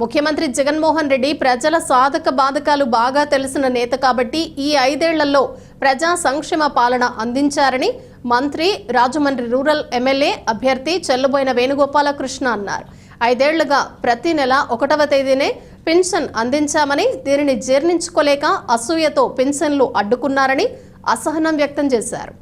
ముఖ్యమంత్రి జగన్మోహన్ రెడ్డి ప్రజల సాధక బాధకాలు బాగా తెలిసిన నేత కాబట్టి ఈ 5 ఏళ్లలో ప్రజా సంక్షేమ పాలన అందించారని మంత్రి రాజమండ్రి రూరల్ ఎమ్మెల్యే అభ్యర్థి చెల్లుబోయిన వేణుగోపాలకృష్ణ అన్నారు. 5 ఏళ్లుగా ప్రతి నెల 1వ తేదీనే పెన్షన్ అందించామని, దీనిని జీర్ణించుకోలేక అసూయతో పెన్షన్లు అడ్డుకున్నారని అసహనం వ్యక్తం చేశారు.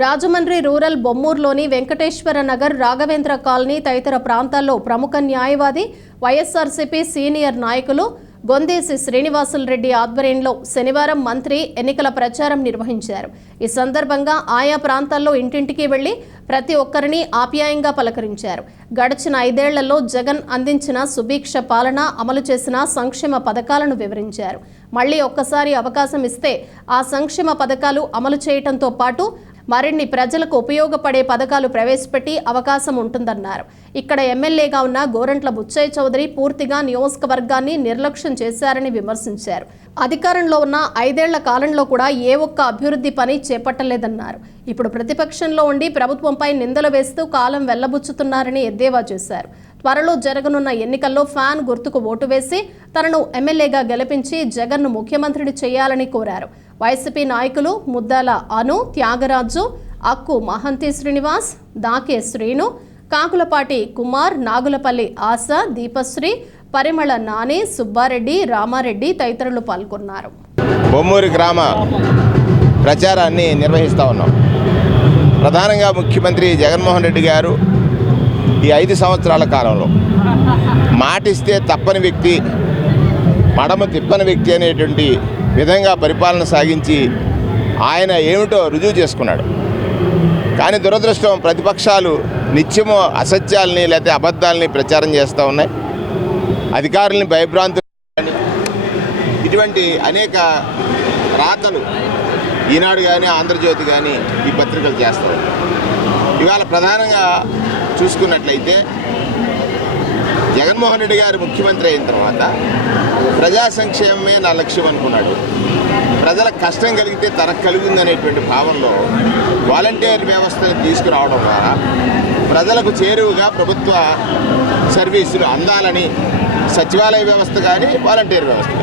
రాజమండ్రి రూరల్ బొమ్మూరులోని వెంకటేశ్వర నగర్, రాఘవేంద్ర కాలనీ తదితర ప్రాంతాల్లో ప్రముఖ న్యాయవాది, వైఎస్ఆర్సీపీ సీనియర్ నాయకులు గొందేసి శ్రీనివాసులు రెడ్డి ఆధ్వర్యంలో శనివారం మంత్రి ఎన్నికల ప్రచారం నిర్వహించారు. ఈ సందర్భంగా ఆయా ప్రాంతాల్లో ఇంటింటికి వెళ్లి ప్రతి ఒక్కరిని ఆప్యాయంగా పలకరించారు. గడిచిన 5 ఏళ్లలో జగన్ అందించిన సుభిక్ష పాలన, అమలు చేసిన సంక్షేమ పథకాలను వివరించారు. మళ్లీ ఒక్కసారి అవకాశం ఇస్తే ఆ సంక్షేమ పథకాలు అమలు చేయడంతో పాటు మరిన్ని ప్రజలకు ఉపయోగపడే పథకాలు ప్రవేశపెట్టి అవకాశం ఉంటుందన్నారు. ఇక్కడ ఎమ్మెల్యేగా ఉన్న గోరంట్ల బుచ్చయ్య చౌదరి పూర్తిగా నియోజకవర్గాన్ని నిర్లక్ష్యం చేశారని విమర్శించారు. అధికారంలో ఉన్న 5 ఏళ్ల కాలంలో కూడా ఏ ఒక్క అభివృద్ధి పని చేపట్టలేదన్నారు. ఇప్పుడు ప్రతిపక్షంలో ఉండి ప్రభుత్వంపై నిందలు వేస్తూ కాలం వెళ్లబుచ్చుతున్నారని ఎద్దేవా చేశారు. త్వరలో జరగనున్న ఎన్నికల్లో ఫ్యాన్ గుర్తుకు ఓటు వేసి తనను ఎమ్మెల్యేగా గెలిపించి జగన్ను ముఖ్యమంత్రిని చేయాలని కోరారు. వైసీపీ నాయకులు ముద్దాల అను, త్యాగరాజు, అక్కు మహంతి శ్రీనివాస్, దాకే శ్రీను, కాకులపాటి కుమార్, నాగులపల్లి ఆశ, దీపశ్రీ, పరిమళ నాని, సుబ్బారెడ్డి, రామారెడ్డి తదితరులు పాల్గొన్నారు. బొమ్మూరు గ్రామ ప్రచారాన్ని నిర్వహిస్తూ ఉన్నాం. ప్రధానంగా ముఖ్యమంత్రి జగన్మోహన్ రెడ్డి గారు ఈ 5 సంవత్సరాల కాలంలో మాటిస్తే తప్పని వ్యక్తి, మడమ తిప్పని వ్యక్తి అనేటువంటి విధంగా పరిపాలన సాగించి ఆయన ఏమిటో రుజువు చేసుకున్నాడు. కానీ దురదృష్టం, ప్రతిపక్షాలు నిత్యము అసత్యాలని లేకపోతే అబద్ధాలని ప్రచారం చేస్తూ ఉన్నాయి. అధికారులని భయభ్రాంతులు, ఇటువంటి అనేక రాతలు ఈనాడు కానీ ఆంధ్రజ్యోతి కానీ ఈ పత్రికలు చేస్తారు. ఇవాళ ప్రధానంగా చూసుకున్నట్లయితే జగన్మోహన్ రెడ్డి గారు ముఖ్యమంత్రి అయిన తర్వాత ప్రజా సంక్షేమమే నా లక్ష్యం అనుకున్నాడు. ప్రజలకు కష్టం కలిగితే తనకు కలుగుందనేటువంటి భావనలో వాలంటీర్ వ్యవస్థను తీసుకురావడం ద్వారా ప్రజలకు చేరువుగా ప్రభుత్వ సర్వీసులు అందాలని, సచివాలయ వ్యవస్థ కానీ వాలంటీర్ వ్యవస్థ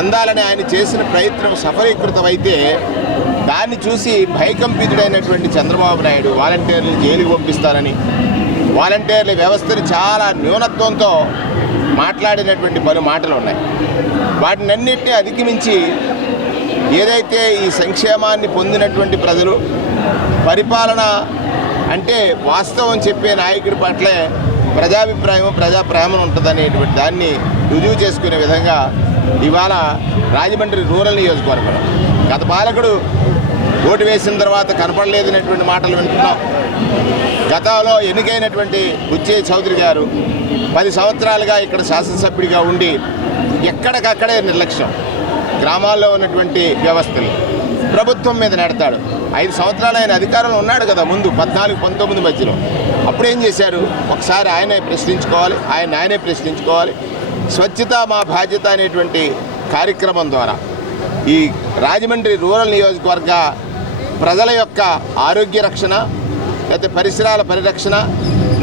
అందాలని ఆయన చేసిన ప్రయత్నం సఫలీకృతమైతే దాన్ని చూసి భయకంపితుడైనటువంటి చంద్రబాబు నాయుడు వాలంటీర్లు జైలుకి పంపిస్తారని, వాలంటీర్ల వ్యవస్థని చాలా న్యూనత్వంతో మాట్లాడినటువంటి పలు మాటలు ఉన్నాయి. వాటినన్నింటినీ అధిగమించి ఏదైతే ఈ సంక్షేమాన్ని పొందినటువంటి ప్రజలు, పరిపాలన అంటే వాస్తవం చెప్పే నాయకుడి పట్లే ప్రజాభిప్రాయం, ప్రజాప్రేమను ఉంటుందనేటువంటి దాన్ని రుజువు చేసుకునే విధంగా ఇవాళ రాజమండ్రి రూరల్ నియోజకవర్గం గత పాలకుడు ఓటు వేసిన తర్వాత కనపడలేదనేటువంటి మాటలు వింటున్నాం. గతంలో ఎన్నికైనటువంటి బుచ్చయ్య చౌదరి గారు 10 సంవత్సరాలుగా ఇక్కడ శాసనసభ్యుడిగా ఉండి ఎక్కడికక్కడే నిర్లక్ష్యం, గ్రామాల్లో ఉన్నటువంటి వ్యవస్థలు ప్రభుత్వం మీద నెడతాడు. 5 సంవత్సరాలు ఆయన అధికారంలో ఉన్నాడు కదా, ముందు 14-19 మధ్యలో. అప్పుడేం చేశారు? ఒకసారి ఆయనే ప్రశ్నించుకోవాలి. స్వచ్ఛత మా బాధ్యత అనేటువంటి కార్యక్రమం ద్వారా ఈ రాజమండ్రి రూరల్ నియోజకవర్గ ప్రజల యొక్క ఆరోగ్య రక్షణ, లేకపోతే పరిసరాల పరిరక్షణ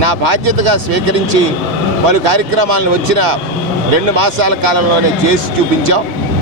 నా బాధ్యతగా స్వీకరించి పలు కార్యక్రమాలను వచ్చిన 2 మాసాల కాలంలోనే చేసి చూపించాం.